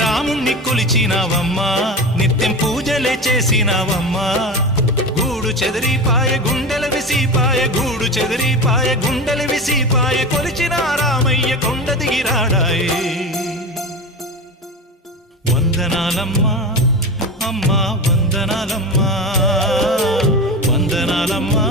రాముణ్ణి కొలిచినావమ్మా నిత్యం పూజలే చేసినావమ్మా గూడు చెదిరిపాయ గుండెల విసిపాయ గూడు చెదిరిపాయ గుండెల విసిపాయ కొలిచిన రామయ్య కొండ దిగిరాడాయే వందనాలమ్మా అమ్మా వందనాలమ్మా వందనాలమ్మా